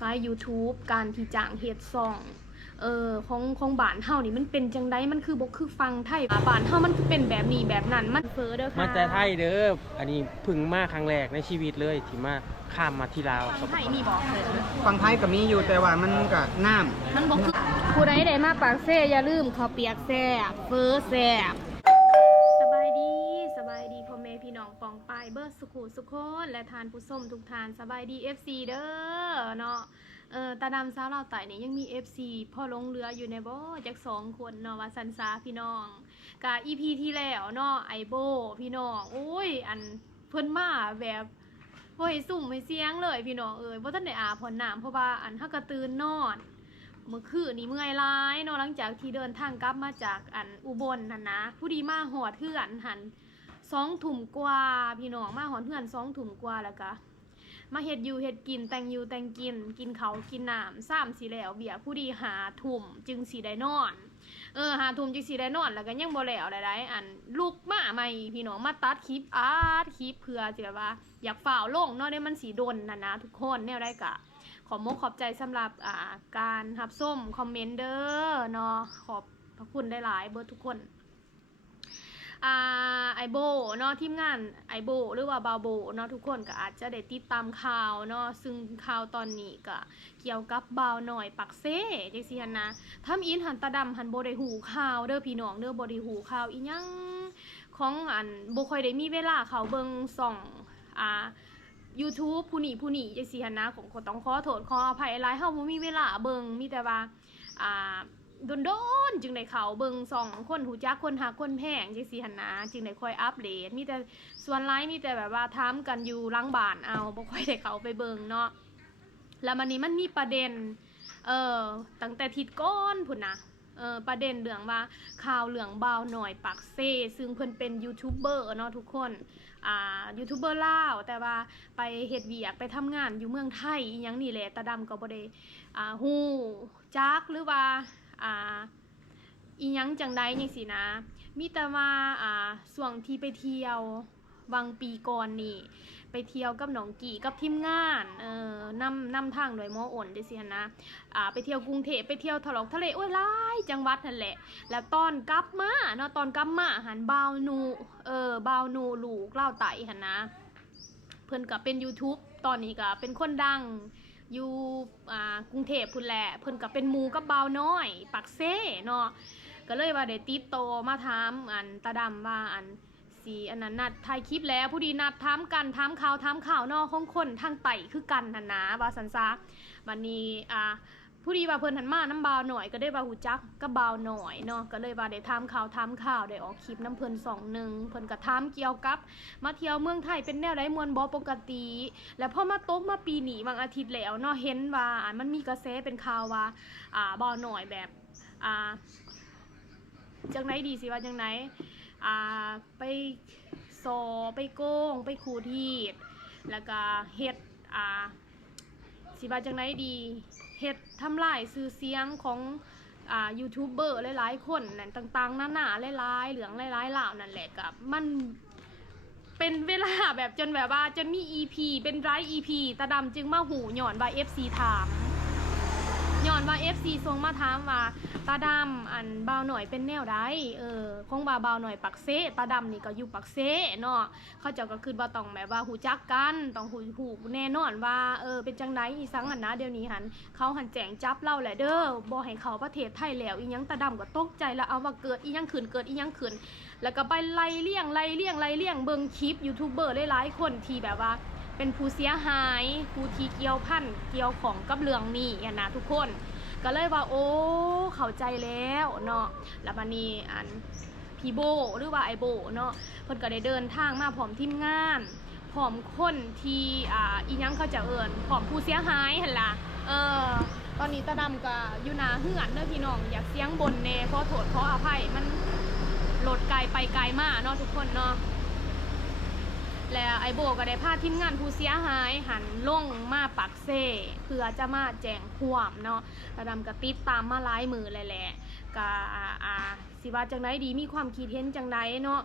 สาย YouTube การที่จ้างเฮ็ดซ่องเออของของบ้านเฮานี่มันเป็นจังไดมันคือบ่คือฟังไทยอ่าบ้านเฮามันคือเป็นแบบนี้แบบนั้นมันเฟอเด้อค่ะมาแต่ไทยเด้ออันนี้เพึ่งมาครั้งแรกในชีวิตเลยที่มาข้ามมาที่ลาวฟังไทยมีบอกเลยฝั่งไทยก็มีอยู่แต่ว่ามันก็น้ำมันบ่คือผู้ใดได้มาปากเซ่อย่าลืมข้าวเปียกแซ่บเฟอแซ่บ องปองปายเบิร์สุขุสุขคนและทานผู้ส้มทุกทานสบายดี FC เด้อเนาะเออตาดำสาวเราไต่เนี่ยยังมี FC พ่อลงเรืออยู่ในบ่จักสองคนเนาะว่าสันซาพี่น้องกะ EP ที่แล้วเนาะไอโบพี่น้องโอ้ยอันเพิ่นมาแบบโอ้ยสุ่มให้เสียงเลยพี่น้องเอ้ยบ่ทันได้อาผ่อนน้ำเพราะว่าอันเฮากระตื่นนอนเมื่อคืนนี้เมื่อยร้ายเนาะหลังจากที่เดินทางกลับมาจากอันอุบลนั่นนะผู้ดีมาหอดเทือนหัน สองถุ่มกว่าพี่น้องมาหอดเทือนสองถุ่มกว่าแล้วก็มาเฮ็ดอยู่เฮ็ดกินแต่งอยู่แต่งกิน กินเขากินน้ำซ้ำสีแล้วเบียผู้ดีหาถุ่มจึงสีได้นอน เออหาถุ่มจึงสีได้นอนแล้วก็ยังบ่แล้วได้อันลูกมาใหม่พี่น้องมาตัดคลิปอาร์ตคลิปเพื่อจะแบบว่า อยากฝ่าวลงเนาะเดี๋ยมันสีดนนะนะทุกคนแนวได้กะขอมกขอบใจสำหรับอ่าการรับส้มคอมเมนต์เด้อเนาะขอบพระคุณได้หลายเบอร์ทุกคน อ่าไอโบเนาะทีมงานไอโบหรือว่าบาโบเนาะทุกคนก็อาจจะได้ติดตามข่าวเนาะซึ่งข่าวตอนนี้ก็เกี่ยวกับบาวหน่อยปักเซ่จังซี่หันนะทำอินหันตาดำหันบ่ได้หูข่าวเด้อพี่น้องเด้อบ่ได้หูข่าวอีหยังของอันบ่ค่อยได้มีเวลาเขาเบิ่งส่องอ่า YouTube ผู้นี้ผู้นี้จังซี่หันนะของต้องขอโทษขออภัยหลายเฮาบ่มีเวลาเบิ่งมีแต่ว่าอ่า โดนๆจึงได้เขาเบิงสองคนหูจักคนหักคนแพงจังซี่หันนะจึงได้คอยอัปเดตมีแต่ส่วนไลฟ์มีแต่แบบว่าถามกันอยู่หลังบานเอาบ่ค่อยได้เขาไปเบิงเนาะแล้วมันนี้มันมีประเด็นเออตั้งแต่ทิศก้อนพุ่นนะเออประเด็นเรื่องว่าข่าวเรื่องเบาหน่อยปักเซ ซึ่งเพิ่นเป็นยูทูบเบอร์เนาะทุกคนอ่ายูทูบเบอร์ล่าวแต่ว่าไปเฮ็ดเวียกไปทำงานอยู่เมืองไทยอีหยังนี่แหละตาดำก็บ่ได้อ่าฮู้จักหรือว่า อ่าอีหยังจังใดจังซี่นะ มีแต่ว่าอ่าช่วงที่ไปเที่ยววังปีก่อนนี่ ไปเที่ยวกับหนองกี่กับทีมงานเอ่อนำนำทางโดยหมออ่นจังซี่หั้นนะอ่าไปเที่ยวกรุงเทพไปเที่ยวทะลอกทะเลโอ้ยหลายจังหวัดนั่นแหละ แล้วตอนกลับมาเนาะตอนกลับมาหันบาวนูเออบาวนูลูกเล่าวไต่หันนะ เพิ่นก็เป็น YouTube ตอนนี้ก็เป็นคนดัง อยู่อ่ากรุงเทพพุ่นแหละเพิ่นก็เป็นหมูกับบาน้อยปักเซ่เนาะก็เลยว่าได้ติดโตมาถามอันตาดำว่าอันสีอันนั้นนัดถ่ายคลิปแล้วผู้ดีนัดถามกันถามข่าวถามข่าวเนอกของคนทางไต่คือกันนะนนะว่าสันซาวันนี้อ่า ผู้ดีว่าเพิ่นหันมาน้ำบาวหน่อยก็ได้ว่าหูจักก็บาวหน่อยเนาะก็เลยว่าได้ถามข่าวถามข่าวได้ออกคลิปน้ำเพิ่นสองหนึ่งเพิ่นก็ถามเกี่ยวกับ มาเที่ยวเมืองไทยเป็นแนวไดมวนบ่ปกติ แล้วพอมาตกมาปีหนีบางอาทิตย์แล้วเนาะเห็นว่าอ่ามันมีกระแสเป็นข่าวว่าอ่าบาวหน่อยแบบอ่าจังไหนดีสิว่าจังไหนอ่าไปซอไปโกงไปขูดหีดแล้วก็เฮ็ดอ่าสิบาจังไดดี เฮ็ดทำลายชื่อเสียงของอ่ายูทูบเบอร์หลายๆ คนนั่นต่างๆหน้านาหลายๆเหลืองหลายๆเหล่านั่นแหละกับมันเป็นเวลาแบบจนแบบว่าจนมี EP เป็นไร EP ตาดำจึงมาหูหย่อนว่า FC ถาม ย่อนว่า FC ส่งมาถามว่าตาดำอันเบาหน่อยเป็นแนวใดเออคงว่าเบาหน่อยปักเซตาดำนี่ก็อยู่ปักเซเนาะเขาเจ้าก็คือว่าต้องแบบว่าหูจักกันต้องหูหูแน่นอนว่าเออเป็นจังไดอีสังหันนะเดี๋ยวนี้หันเขาหันแจงจับเล่าแหละเด้อบ่ให้เขาประเทศไทยแล้วอีหยังตาดำก็ตกใจแล้วเอาว่าเกิดอีหยังขืนเกิดอีหยังขืนแล้วก็ไปไล่เลี่ยงไล่เลี่ยงไล่เลี่ยงเบิ่งคลิปยูทูบเบอร์หลายๆคนที่แบบว่า เป็นผู้เสียหายผู้ที่เกี่ยวพันเกี่ยวของกับเรื่องนี้อะนะทุกคน ก็เลยว่าโอ้เข้าใจแล้วเนาะแล้วบันนี้อันพี่โบหรือว่าไอโบเนาะเพิ่นก็ได้เดินทางมาพร้อมทีมงานพร้อมคนที่อ่าอีหยังเขาจะเอิ้นพร้อมผู้เสียหายหั่นล่ะเออตอนนี้ตาดำก็อยู่หนาเฮือนเด้อพี่น้องอยากเสียงบนแน่ขอโทษขออภัยมันโหลดไกลไปไกลมากเนาะทุกคนเนาะ แล้วไอโบก็ได้พาทีมงานผู้เสียหาย หันลงมาปักเซ่เพื่อจะมาแจ้งความเนาะตาดำก็ติดตามมาหลายมือเลยแหละกอ่าอ่าสิว่าจังไดดีมีความคิดเห็นจังไดเนาะ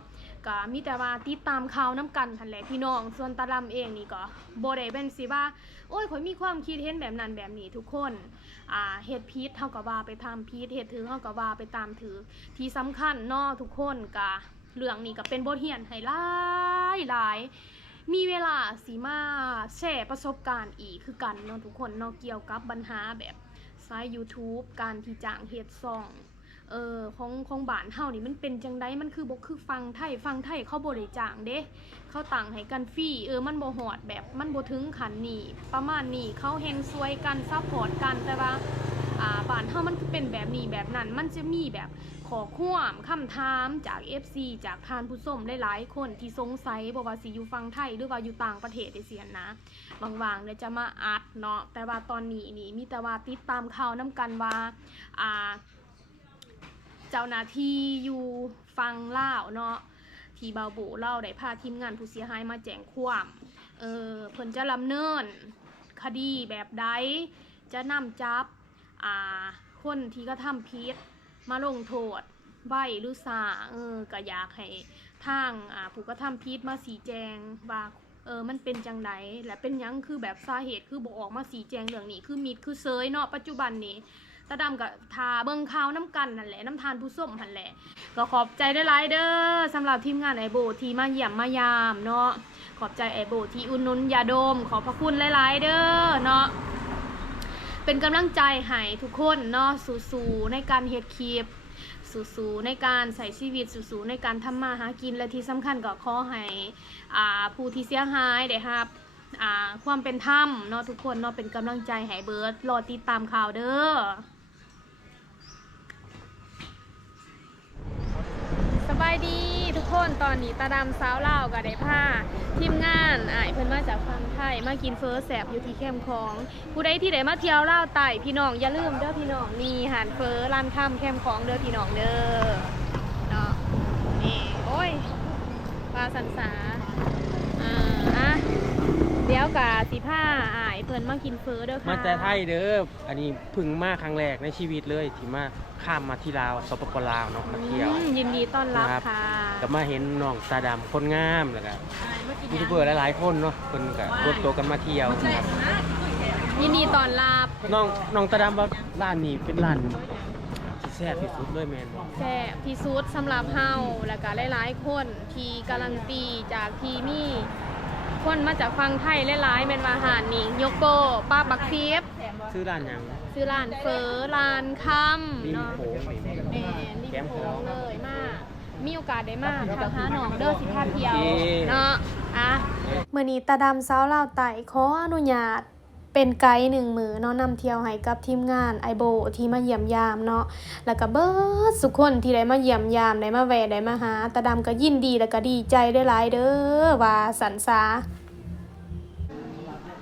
ก็มีแต่ว่าติดตามข่าวน้ำกันทันแหละพี่น้อง ส่วนตาดำเองนี่ก็โบได้เป็นสิว่า โอ้ยข่อยมีความคิดเห็นแบบนั้นแบบนี้ทุกคนอ่าเฮ็ดพิษเฮาก็ว่าไปตาพิษเฮ็ดถือเฮาก็ว่าไปตามถือที่สำคัญเนาะทุกคนก็ เรื่องนี้ก็เป็นบทเรียนให้หลายหลายมีเวลาสิมาแชร์ประสบการณ์อีกคือกันเนาะทุกคนเนาะเกี่ยวกับปัญหาแบบสาย YouTube การที่จ้างเฮ็ดซองเออของของบ้านเฮานี่มันเป็นจังไดมันคือบ่คือฟังไทยฟังไทยเขาบ่ได้จ้างเด้เขาต่างให้กันฟรีเออมันบ่ฮอดแบบมันบ่ถึงขันนี้ประมาณนี้เขาแฮงซวยกันซัพพอร์ตกันแต่ว่า อ่าบ้านเฮามันคือเป็นแบบนี้แบบนั้น มันจะมีแบบขอความคำถามจาก FC จากทานผู้ชมหลายๆคนที่สงสัยบ่ว่าสิอยู่ฟังไทยหรือว่าอยู่ต่างประเทศได้เสียนนะบางๆเดี๋ยวจะมาอัดเนาะแต่ว่าตอนนี้นี่มีแต่ว่าติดตามข่าวนํกันว่าอ่าเจ้าหน้าที่อยู่ฟังเล่าเนาะที่บาวโบเล่าได้พาทีมงานผู้เสียหายมาแจ้งความเออเพิ่นจะลำเนินคดีแบบใดจะนำจับ อ่าคนที่กระทำผิดมาลงโทษไว้หรือสาเออก็อยากให้ทางอ่าผู้กระทำผิดมาสีแจงว่าเออมันเป็นจังไดและเป็นยังคือแบบสาเหตุคือบอกออกมาสีแจงเรื่องนี้คือมิดคือเซยเนาะปัจจุบันนี้ตาดำกับทาเบิ่งขาวน้ำกันนั่นแหละน้ำทานผู้ส้มหันแหละ ก็ขอบใจได้หลายเด้อสำหรับทีมงานไอโบที่มาเยี่ยมมายามเนาะขอบใจไอโบที่อุดหนุนยาดม ขอบพระคุณหลายๆเด้อเนาะ เป็นกำลังใจให้ทุกคนเนาะสู้ๆในการเฮ็ดคลิปสู้ๆในการใส่ชีวิตสู้ๆในการทำมาหากินและที่สำคัญก็ขอให้อ่าผู้ที่เสียหายได้รับอ่าความเป็นธรรมเนาะทุกคนเนาะเป็นกำลังใจให้เบิร์ดรอติดตามข่าวเด้อสบายดี ทุกคนตอนนี้ตาดำสาวเล่าวกับได้ผ้าทีมงานอ่ายเพิ่นมาจากฟังไทยมากินเฟอแสบอยู่ที่แคมป์ของ ผู้ใดที่ได้มาเที่ยวเล่าวไต่พี่น้องอย่าลืมเด้อพี่น้องนี่หานเฟอร้านข้ามแคมป์ของเด้อพี่น้องเด้อเนาะนี่โอ้ยปลาสันสาอ่าอะ เดี๋ยวกะสิผ้าอายเพิ่นมากินเฟอเด้อค่ะมาแต่ไทยเด้อ อันนี้เพึ่งมาครั้งแรกในชีวิตเลยที่มาข้ามมาที่ลาวสปปลาวเนาะมาเที่ยว อืมยินดีต้อนรับครับ ค่ะก็มาเห็นน้องตาดำคนงามแล้วก็อายมากินยูทูบเบอร์หลายๆคนเนาะเพิ่นก็รวมตัวกันมาเที่ยวครับยินดีต้อนรับน้องน้องตาดำว่าร้านนี้เป็นร้านที่แซ่บที่สุดเลยแม่นบ่แซ่บที่สุดสำหรับเฮาแล้วก็หลายๆคนที่การันตีจากที่มี คนมาจากฟังไทยหลายๆแม่นว่าอาหารนี่ยกโกป้าบักเฟียบชื่อร้านหยังซื้อร้านเฟอร้านคำริมเนาะโขงนี่แม่นแม่นแครีมบป์โขของงเลยมาก มีโอกาสได้มากทางหาหนองเด้อสิพาเที่ยวโอเคเนาะอะ มื้อนี้ตาดำสาวลาวไต่ขออนุญาต เป็นไกด์หนึ่งมือเนาะนำเที่ยวให้กับทีมงานไอโบที่มาเยี่ยมยามเนาะแล้วก็เบิดสุกคนที่ได้มาเยี่ยมยามได้มาแวะได้มาหาตาดำก็ยินดีแล้วก็ดีใจได้หลายเด้อว่าสันซา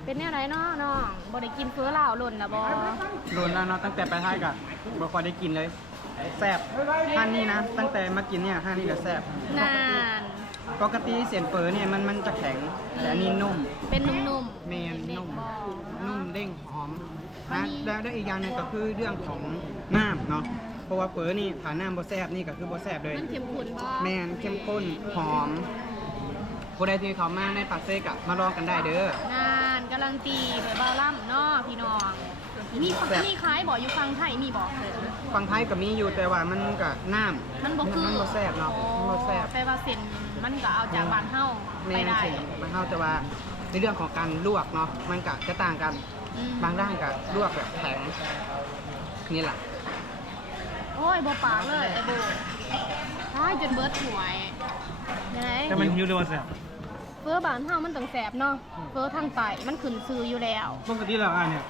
เป็นแนวไหนเนาะน้องบ่ได้กินเฟื้อลาวหล่นนะบ่โดนแล้วเนาะตั้งแต่ไปไทยกับบ่ค่อยได้กินเลยแซ่บท่านนี้นะ ตั้งแต่มากินเนี่ยท่านนี้ก็แซ่บนาน ปกติเสียนเฟอเนี่ยมันมันจะแข็งแต่อันนี้นุ่ม เป็นนุ่มๆ เมนเด็กนุ่มๆบ่นุ่ม เด้งหอมอันะนนี้แล้วแล้วอีกอย่างหนึงก็คือเรื่องของน้ำเนาะเพราะว่าเฟอนี่ถ้าน้ำบ่แซ่บนี่ก็คือบ่แซ่บเลย มันเข้มข้นบ่แมนเข้มข้นหอมผู้ใดที่เขามาในปากเซกอะมาลองกันได้เด้อ นานกำลังตีเหมือนบาล่ำเนาะพี่น้องมีแบบ มีขายบ่อยู่ฟังไทยมีบ่เออฟังไทยก็มีอยู่แต่ว่ามันก็น้ำมันบ่คือมันบ่แซ่บเนาะมันบ่แซ่บแปลว่าเส้นมันก็เอาจากบ้านเฮาแมไปนได้ สิมันเข้าแต่ว่าในเรื่องของการลวกเนาะมันก็จะต่างกันอืม บางด้านก็ลวกแบบแข็งนี่แหละโอ้ยบ่ปากเลยไอ้โบตายจนเบิดหวยไหนแต่มันยูโรแซ่บเฟอบ้านเฮามันต้องแสบเนาะเฟอทางไตมันขึ้นซื้ออยู่แล้วปกติแล้วอะเนี่ย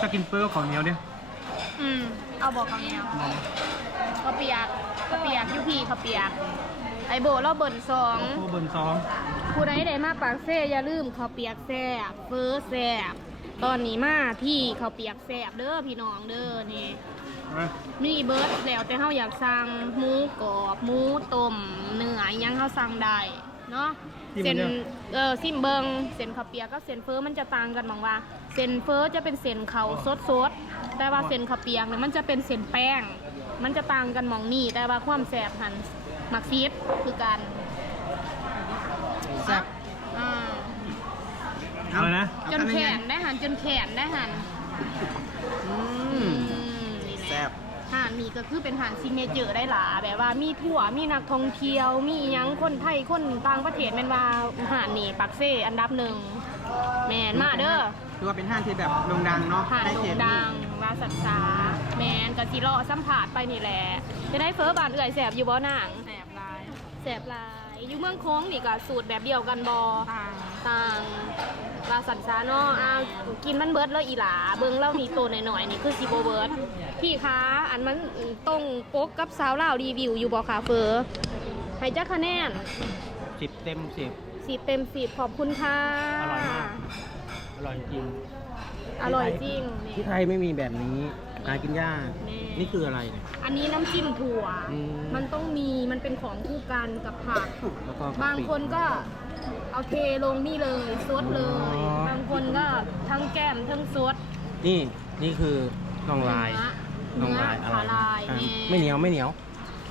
ถ้ากินเปรี้ยวของเหนียวเนี่ยอืมเอาบอกเขาแนวข้าวเปียกข้าวเปียกอยูพีข้าวเปียกไอโบเราเบิ่นสองโคเบิร์นซองผู้ใดได้มาปากเซ่อย่าลืมข้าวเปียกแซ่บเฟอแซ่บ ตอนนี้มาที่ข้าวเปียกแซ่บเด้อพี่น้องเด้อนี่มีเบิร์ดแล้วแต่เฮาอยากสั่งหมูกรอบหมูต้มเนื้ออิหยังเฮาสั่งได้เนาะเส้นเออซิมเบิงเส้นข้าวเปียกกับเส้นเฟอมันจะต่างกันบางว่าเส้นเฟอจะเป็นเส้นเขาสดๆแต่ว่าเส้นข้าวเปียกเนี่ยมันจะเป็นเส้นแป้ง มันจะต่างกันหมองนี่แต่ว่าความแซ่บหันหมักซีฟคือกัน แซ่บอ่า เอานะ จนแขนได้หันจนแขนได้หันอือืมมนี่แหละแซ่บหานนี้ก็คือเป็นหานซิงเนเจอร์ได้หลาแบบว่ามีทั่วมีนักท่องเที่ยว มีหยังคนไทยคนต่างประเทศแม่นว่าหานนี่ปักเซ่อันดับหนึ่งแมนมาเด้อถือว่าเป็นห้างที่แบบโด่งดังเนาะหานในโด่เขงตดันี้งราสัตสาแมนกับจิโร่สัมผัสไปนี่แหละจะได้เฟอร์บานเอื่อยแสบอยู่บ่นางแสบลายแสบหลายอยู่เมืองโค้งนี่ก็สูตรแบบเดียวกันบอต่าง ต่างราสันซาเนาะอ้าวกินมันเบิร์ดแล้วอีหลา เบิ่งเล่านี่โตหน่อยๆนี่คือสิโบเบิร์ดพี่คะอันมันตรงปกกับสาวลาวรีวิวอยู่บอคาเฟอร์ให้จักคะแนนสิบเต็มสิบสิบเต็มสิบขอบคุณค่ะ อร่อยมาก อร่อยจริง อร่อยจริงนี่ที่ไทยไม่มีแบบนี้หากินยากแน่นี่คืออะไรเนี่ยอันนี้น้ำจิ้มถั่วอืมมันต้องมีมันเป็นของคู่กันกับผักแล้วก็บางคนก็ เอาเทลงนี่เลยซดเลย อ๋อ บางคนก็ทั้งแก้มทั้งซด นี่นี่คือน่องลายเนื้อน่องลายเนื้อขาลายอะนี่ไม่เหนียวไม่เหนียว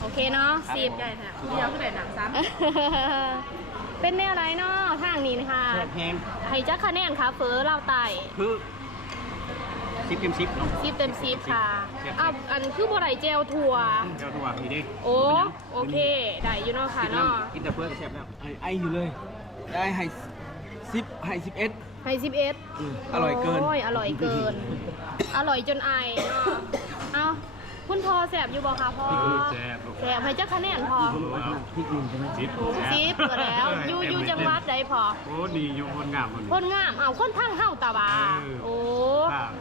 โอเคเนาะสิบ ใหญ่แท้เดียวก็ได้หนังซ้เป็นแนวไรเนาะทางนี้นะคะแซ่บแห้งให้จักคะแนนค่ะเฟอร์เล่าวไต่คือซิปเต็มซิปเนาะสิบเต็มสิบค่ะเสียบอ้าวอันคือบ่ได้เจลถั่ว เจ้าตัวมีดิโอ้ โอเค ได้อยู่เนาะค่ะเนาะกินแต่เพื่อนก็แซ่บแล้วไอไออยู่เลย ได้ให้สิบให้สิบเอ็ดให้สิบเอ็ดอร่อยเกิน โอ้ยอร่อยเกิน อร่อยจนไอเนาะเอาคุณพอแสบอยู่บ่คะพ่อแซ่บแสบให้จักคะแนนพอพริกหนึ่งใช่ไหมจิ๊บสิบก็แล้วอยู่อยู่จังหวัดใดพอ โอ้ดีอยู่คนงามคนคนงามเอาคนทั้งเฮาตาบา เออ โอ้ครับ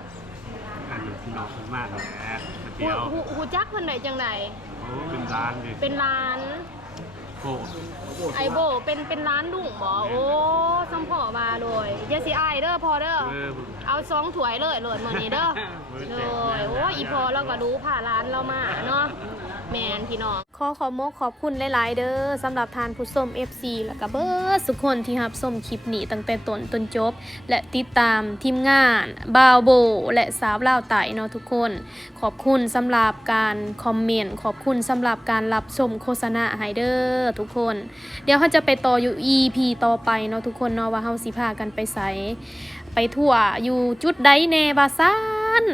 อันนี้พี่น้องคนมากครับแหมก๋วยหูเตี๋ยวหูหูจักเพิ่นได้จังไดโอ้เป็นร้านเลยเป็นร้าน โก้ไอโบเป็นเป็นร้านดุ่งบ่โอ้ซัมพ่อมาเลยอย่าสิอายเด้อพอเด้อเออเอาสองถ้วยเลยเลยมื้อนี้เด้อเลยโอ้ยอีพอเราก็รู้ผ่าร้านเรามาเนาะแมนพี่น้อง ขอขอมกขอบคุณหลายๆ เด้อสำหรับทานผู้ชม FC แล้วก็เบิร์สุกคนที่รับชมคลิปนี้ตั้งแต่ต้นจนจบ และติดตามทีมงานบาวโบ และสาวล่าวไต่เนาะทุกคน ขอบคุณสำหรับการคอมเมนต์ขอบคุณสำหรับการรับชมโฆษณาไฮเดอร์ทุกคน เดี๋ยวเขาจะไปต่ออยู่ EP ต่อไปเนาะทุกคนเนาะว่าเฮาสิพากันไปไสไปทั่วอยู่จุดใดแน่บาซาน